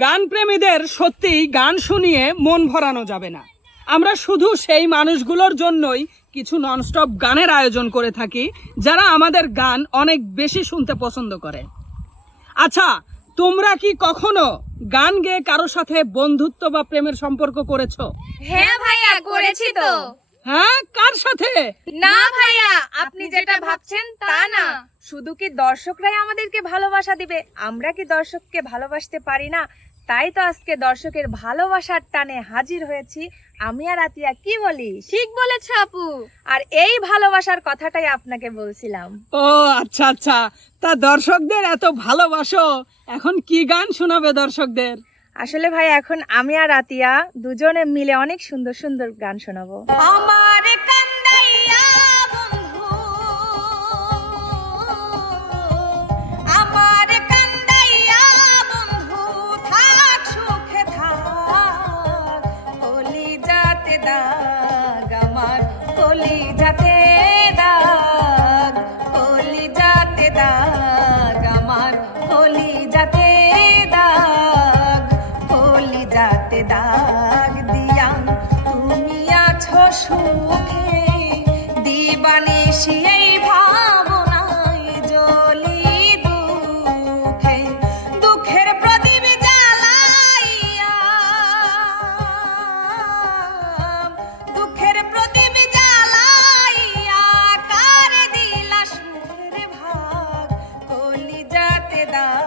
গান প্রেমীদের সত্যিই গান শুনিয়ে মন ভরানো যাবে না। আমরা শুধু সেই মানুষগুলোর জন্যই কিছু ননস্টপ গানের আয়োজন করে থাকি যারা আমাদের গান অনেক বেশি শুনতে পছন্দ করে। আচ্ছা তোমরা কি কখনো গান গেয়ে কারোর সাথে বন্ধুত্ব বা প্রেমের সম্পর্ক করেছ? হ্যাঁ ভাইয়া করেছি তো। হ্যাঁ কার সাথে? না ভাইয়া আপনি যেটা ভাবছেন তা না। শুধু কি দর্শকরাই আমাদেরকে ভালোবাসা দিবে? আমরা কি দর্শককে ভালোবাসতে পারি না? তাই তো আজকে দর্শকের ভালোবাসার টানে হাজির হয়েছি আমি আর আতিয়া। কি বলি? ঠিক বলেছ আপু। আর এই ভালোবাসার কথাটাই আপনাকে বলছিলাম। ও আচ্ছা আচ্ছা। তা দর্শকদের এত ভালোবাসো এখন কি গান শোনাবে দর্শকদের? আসলে ভাই এখন আমি আর আতিয়া দুজনে মিলে অনেক সুন্দর সুন্দর গান শোনাবো। আমার যাতে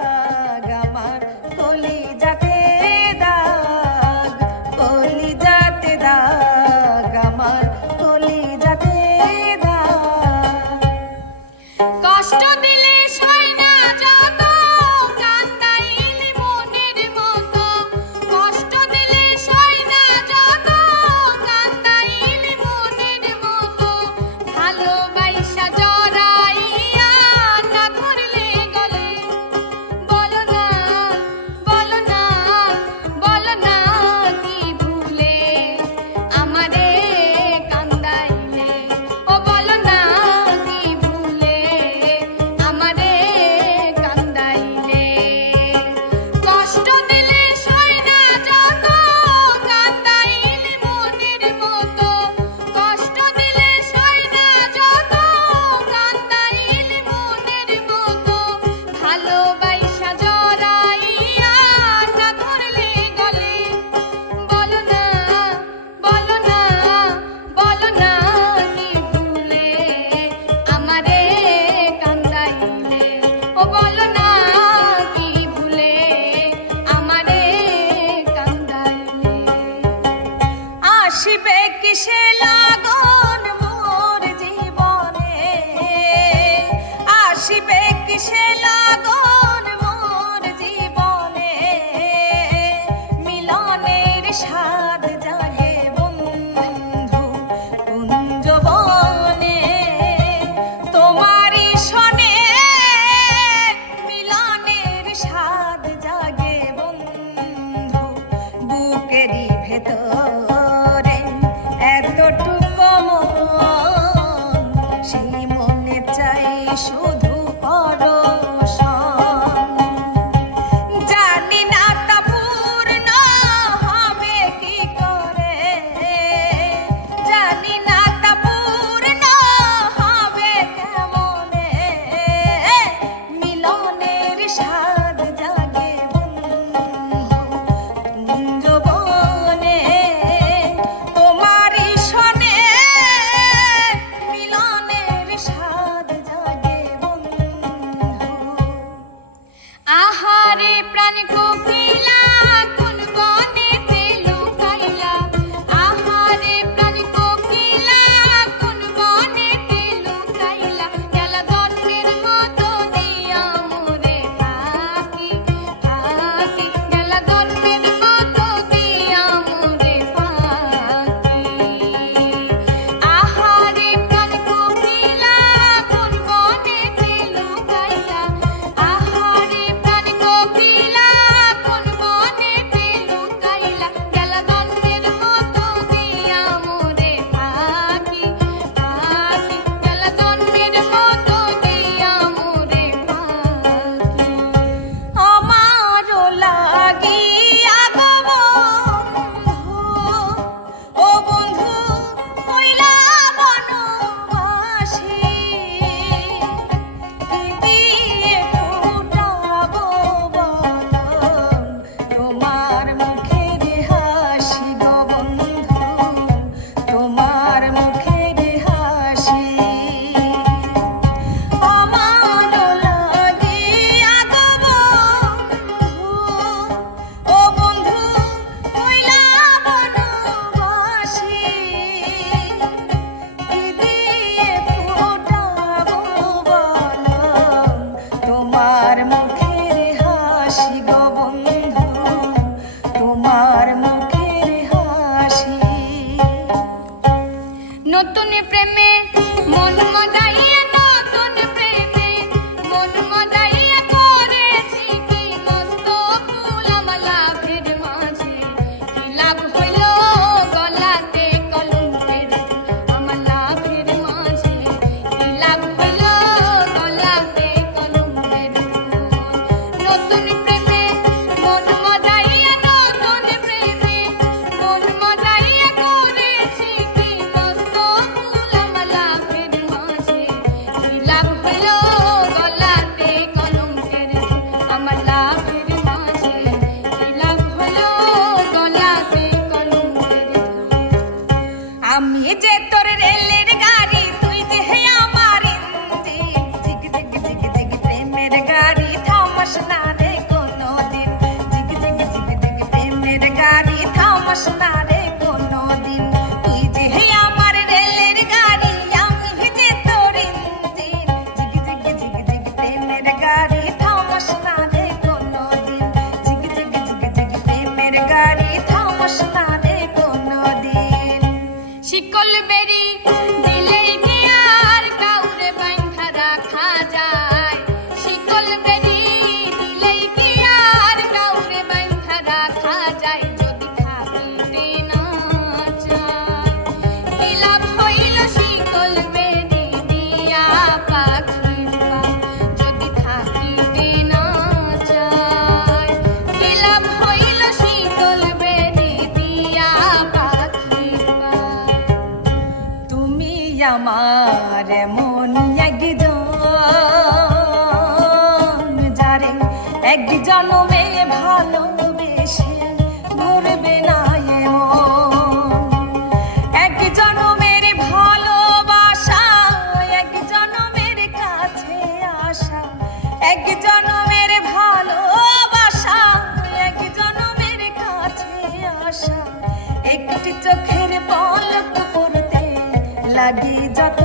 নতুন প্রেমে মন মজাই পাস না রে কোনোদিন। শিকল বেরি দিলে ভাষা এক জনমের ভালোবাসা এক জনমের কাছে আসা। একটি চোখের পলক পড়তে লাগি যত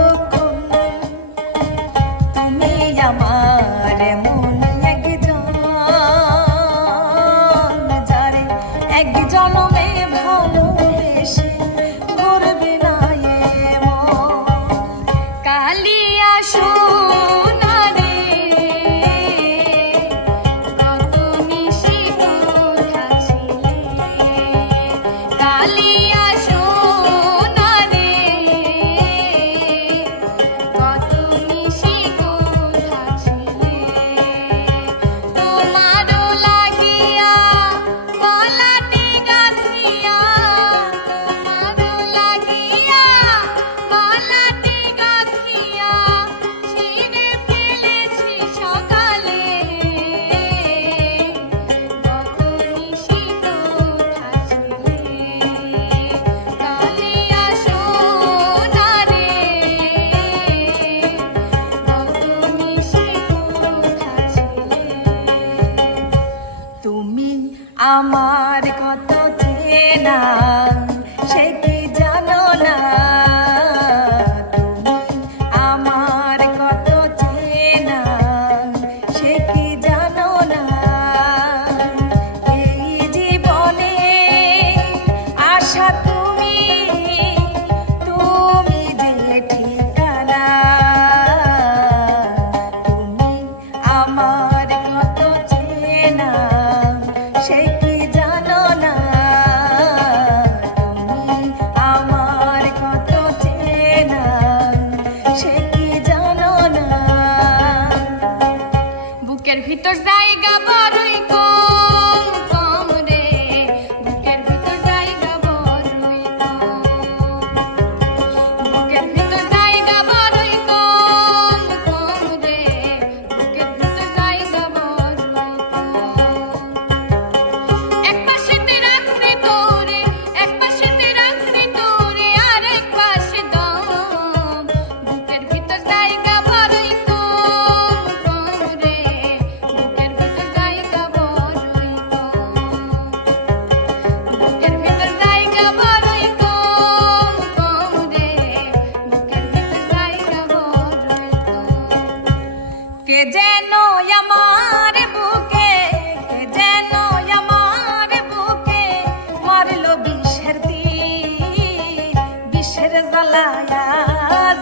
তলায়া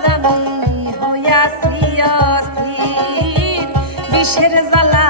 জানি হইয়াছি অস্থির বিষের জ্বালা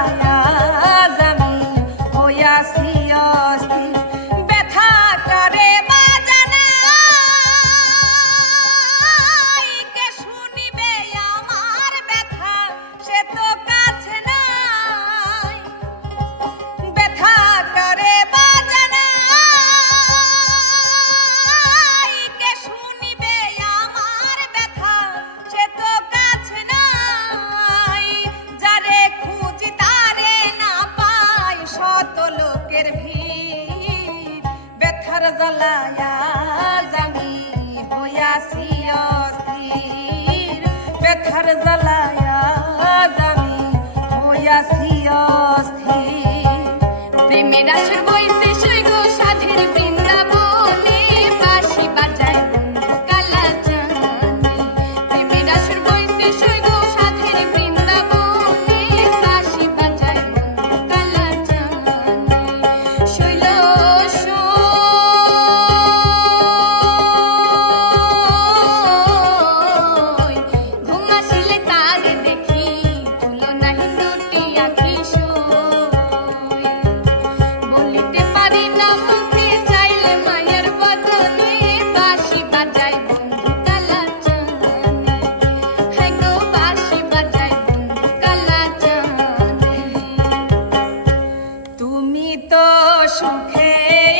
Okay.